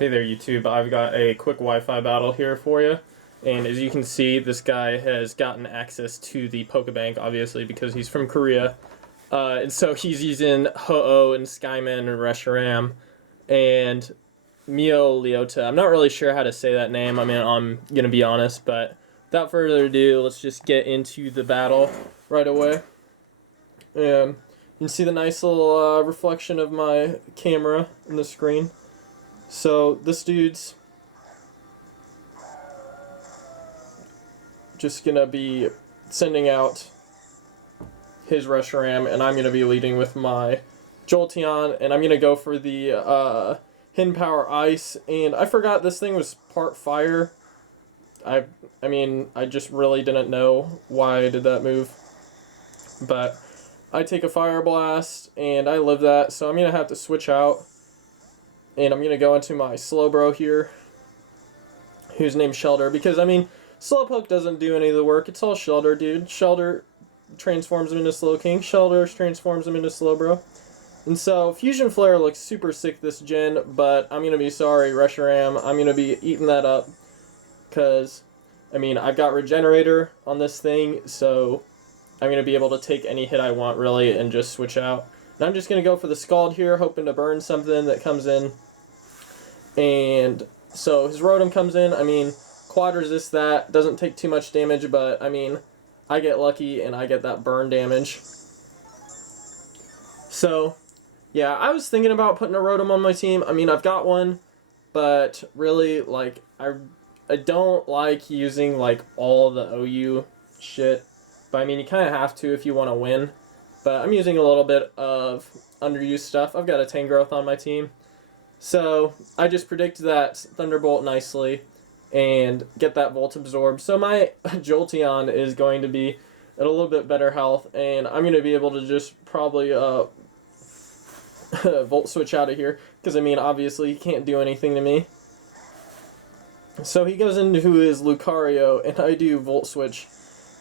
Hey there YouTube, I've got a quick Wi-Fi battle here for you. And as you can see, this guy has gotten access to the pokebank, obviously, because he's from Korea. And so he's using Ho-Oh and Skymin and Reshiram and Mio Leota. I'm not really sure how to say that name, I'm going to be honest, but without further ado, let's just get into the battle right away. You can see the nice little reflection of my camera in the screen. So this dude's just gonna be sending out his Reshiram, and I'm gonna be leading with my Jolteon, and I'm gonna go for the Hidden Power Ice. And I forgot this thing was part fire. I just really didn't know why I did that move, but I take a Fire Blast and I live that, so I'm gonna have to switch out. And I'm going to go into my Slowbro here, who's named Shelter, because, Slowpoke doesn't do any of the work. It's all Shelter, dude. Shelter transforms him into Slowking. Shelter transforms him into Slowbro. And so, Fusion Flare looks super sick this gen, but I'm going to be sorry, Reshiram. I'm going to be eating that up, because, I've got Regenerator on this thing, so I'm going to be able to take any hit I want, really, and just switch out. And I'm just going to go for the Scald here, hoping to burn something that comes in. And so his Rotom comes in. Quad resist that. Doesn't take too much damage, but, I get lucky and I get that burn damage. So, yeah, I was thinking about putting a Rotom on my team. I've got one, but really, I don't like using, all the OU shit. But, you kind of have to if you want to win. But I'm using a little bit of underused stuff. I've got a Tangrowth on my team. So I just predict that Thunderbolt nicely and get that Volt Absorb. So my Jolteon is going to be at a little bit better health, and I'm going to be able to just probably Volt Switch out of here. Because, obviously he can't do anything to me. So he goes into his Lucario, and I do Volt Switch.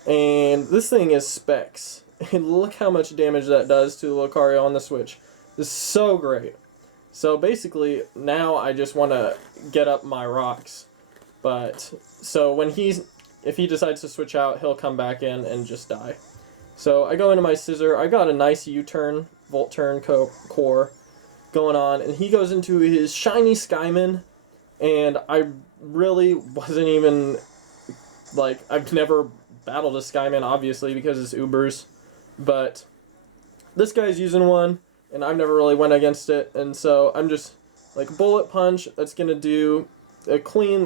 And this thing is Specs. And look how much damage that does to Lucario on the Switch. This is so great. So basically, now I just want to get up my rocks. But, so when if he decides to switch out, he'll come back in and just die. So I go into my Scissor. I got a nice U-turn, Volt Turn core going on. And he goes into his shiny Skymin. And I really wasn't even, I've never battled a Skymin, obviously, because it's Ubers. But this guy's using one, and I've never really went against it, and so I'm just, Bullet Punch, that's going to do a clean,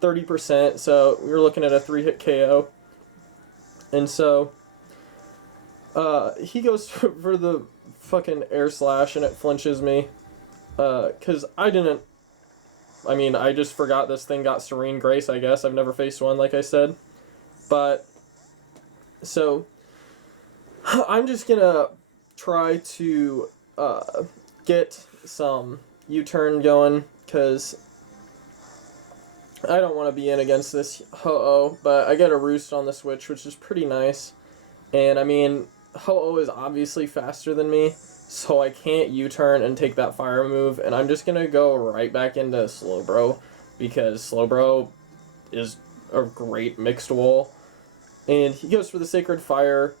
30%, so we're looking at a 3-hit KO. And so, he goes for the fucking Air Slash, and it flinches me, because I just forgot this thing got Serene Grace, I guess. I've never faced one, like I said. But, so I'm just gonna try to get some U-turn going, because I don't want to be in against this Ho-Oh, but I get a Roost on the Switch, which is pretty nice. And Ho-Oh is obviously faster than me, so I can't U-turn and take that fire move, and I'm just gonna go right back into Slowbro, because Slowbro is a great mixed wall. And he goes for the Sacred Fire.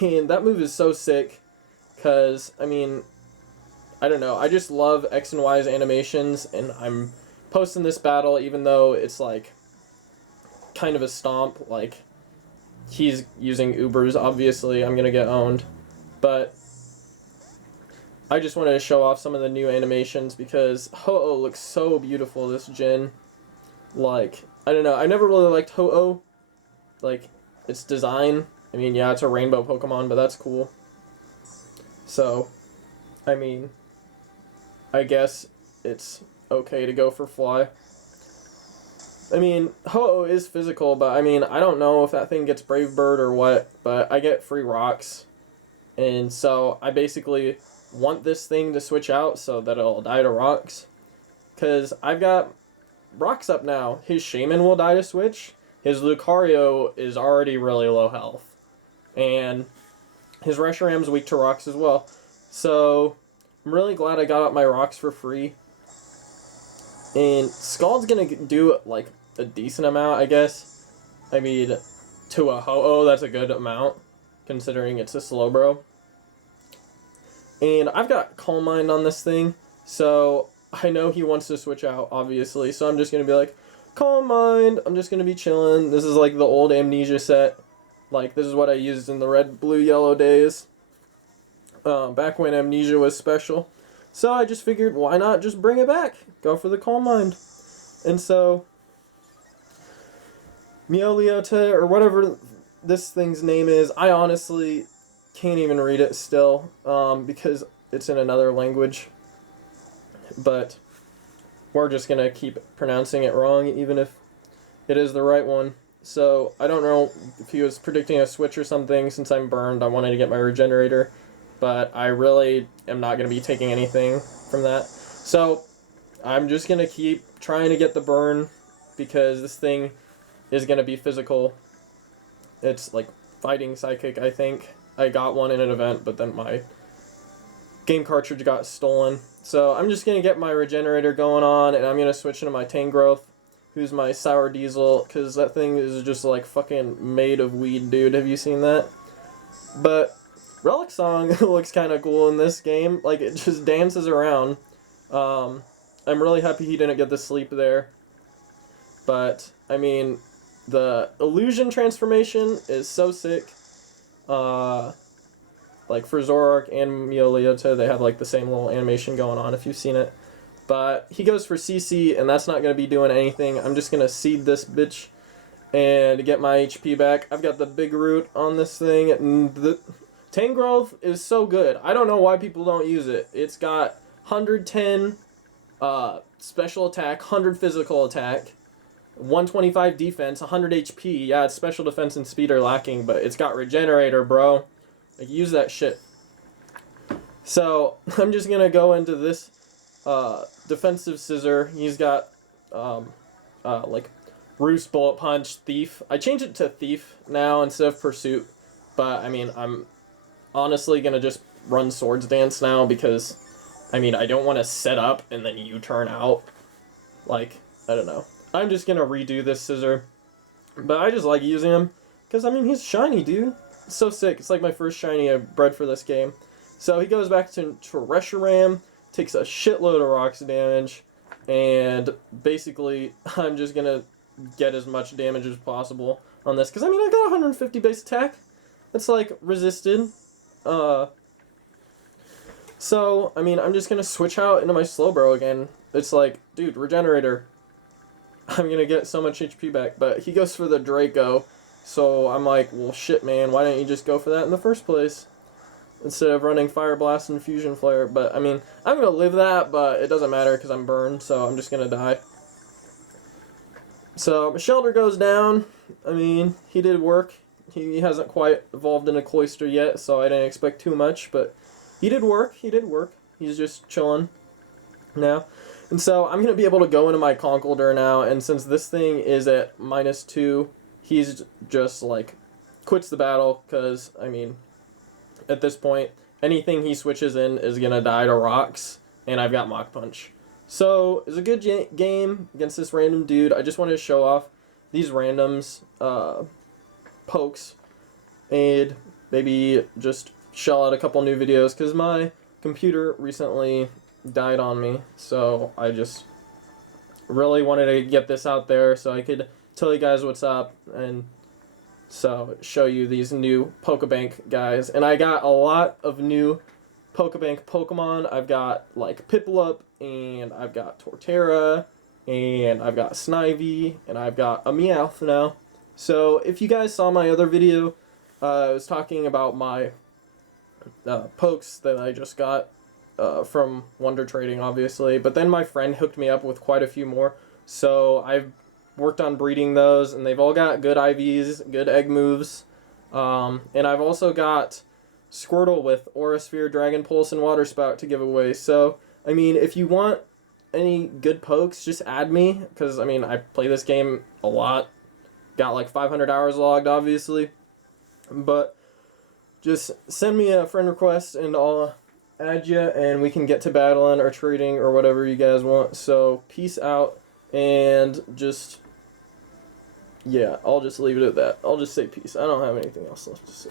And that move is so sick, because, I don't know, I just love X and Y's animations, and I'm posting this battle even though it's, kind of a stomp, he's using Ubers, obviously, I'm gonna get owned, but I just wanted to show off some of the new animations, because Ho-Oh looks so beautiful this gen. I don't know, I never really liked Ho-Oh, its design. Yeah, it's a rainbow Pokemon, but that's cool. So, I guess it's okay to go for Fly. Ho-Oh is physical, but I don't know if that thing gets Brave Bird or what, but I get free rocks. And so, I basically want this thing to switch out so that it'll die to rocks. Because I've got rocks up now. His Shaman will die to switch. His Lucario is already really low health. And his Reshiram's weak to rocks as well. So, I'm really glad I got up my rocks for free. And Scald's gonna do, like, a decent amount, I guess. I mean, to a Ho-Oh, that's a good amount, considering it's a Slowbro. And I've got Calm Mind on this thing, so I know he wants to switch out, obviously. So I'm just gonna be like, Calm Mind, I'm just gonna be chilling. This is like the old Amnesia set. Like, this is what I used in the red, blue, yellow days. Back when Amnesia was special. So I just figured, why not just bring it back? Go for the Calm Mind. And so, Meowliota, or whatever this thing's name is, I honestly can't even read it still, because it's in another language. But we're just going to keep pronouncing it wrong, even if it is the right one. So, I don't know if he was predicting a switch or something. Since I'm burned, I wanted to get my regenerator. But I really am not going to be taking anything from that. So, I'm just going to keep trying to get the burn, because this thing is going to be physical. It's like fighting psychic, I think. I got one in an event, but then my game cartridge got stolen. So I'm just going to get my regenerator going on, and I'm going to switch into my Tangrowth, who's my Sour Diesel, because that thing is just like fucking made of weed, dude. Have you seen that? But Relic Song looks kind of cool in this game. Like, it just dances around. I'm really happy he didn't get the sleep there. But, I mean, the illusion transformation is so sick. Like, for Zoroark and Meowliota, they have, like, the same little animation going on, if you've seen it. But he goes for CC, and that's not going to be doing anything. I'm just going to seed this bitch and get my HP back. I've got the big root on this thing, and the Tangrowth is so good. I don't know why people don't use it. It's got 110 special attack, 100 physical attack, 125 defense, 100 HP. Yeah, its special defense and speed are lacking, but it's got regenerator, bro. Like, use that shit. So, I'm just gonna go into this defensive scissor. He's got like Roost, Bullet Punch, Thief. I changed it to Thief now instead of Pursuit, but I mean, I'm honestly gonna just run Swords Dance now, because I mean, I don't want to set up and then U-turn out. Like, I don't know. I'm just gonna redo this scissor, but I just like using him because, I mean, he's shiny, dude. It's so sick. It's like my first shiny I bred for this game. So he goes back to Reshiram, takes a shitload of rocks damage, and basically I'm just gonna get as much damage as possible on this, because I mean, I got 150 base attack. It's like resisted. So I mean, I'm just gonna switch out into my Slowbro again. It's like, dude, regenerator. I'm gonna get so much HP back, but he goes for the Draco. So I'm like, well, shit, man, why didn't you just go for that in the first place? Instead of running Fire Blast and Fusion Flare. But, I mean, I'm going to live that, but it doesn't matter because I'm burned, so I'm just going to die. So, my Shelter goes down. I mean, he did work. He hasn't quite evolved into Cloyster yet, so I didn't expect too much, but he did work. He did work. He's just chilling now. And so, I'm going to be able to go into my Conkeldurr now, and since this thing is at -2, he's just, like, quits the battle, because, I mean, at this point, anything he switches in is going to die to rocks, and I've got Mach Punch. So, it's a good game against this random dude. I just wanted to show off these randoms, pokes, and maybe just shell out a couple new videos, because my computer recently died on me, so I just really wanted to get this out there so I could tell you guys what's up, and so show you these new pokebank guys. And I got a lot of new pokebank Pokemon. I've got like Piplup, and I've got Torterra, and I've got Snivy, and I've got a Meowth now. So if you guys saw my other video, I was talking about my pokes that I just got from Wonder Trading, obviously. But then my friend hooked me up with quite a few more. So I've worked on breeding those, and they've all got good IVs, good egg moves. And I've also got Squirtle with Aura Sphere, Dragon Pulse, and Water Spout to give away. So, I mean, if you want any good pokes, just add me, because, I mean, I play this game a lot. Got like 500 hours logged, obviously. But just send me a friend request, and I'll add you, and we can get to battling or trading or whatever you guys want. So peace out, and just, yeah, I'll just leave it at that. I'll just say peace. I don't have anything else left to say.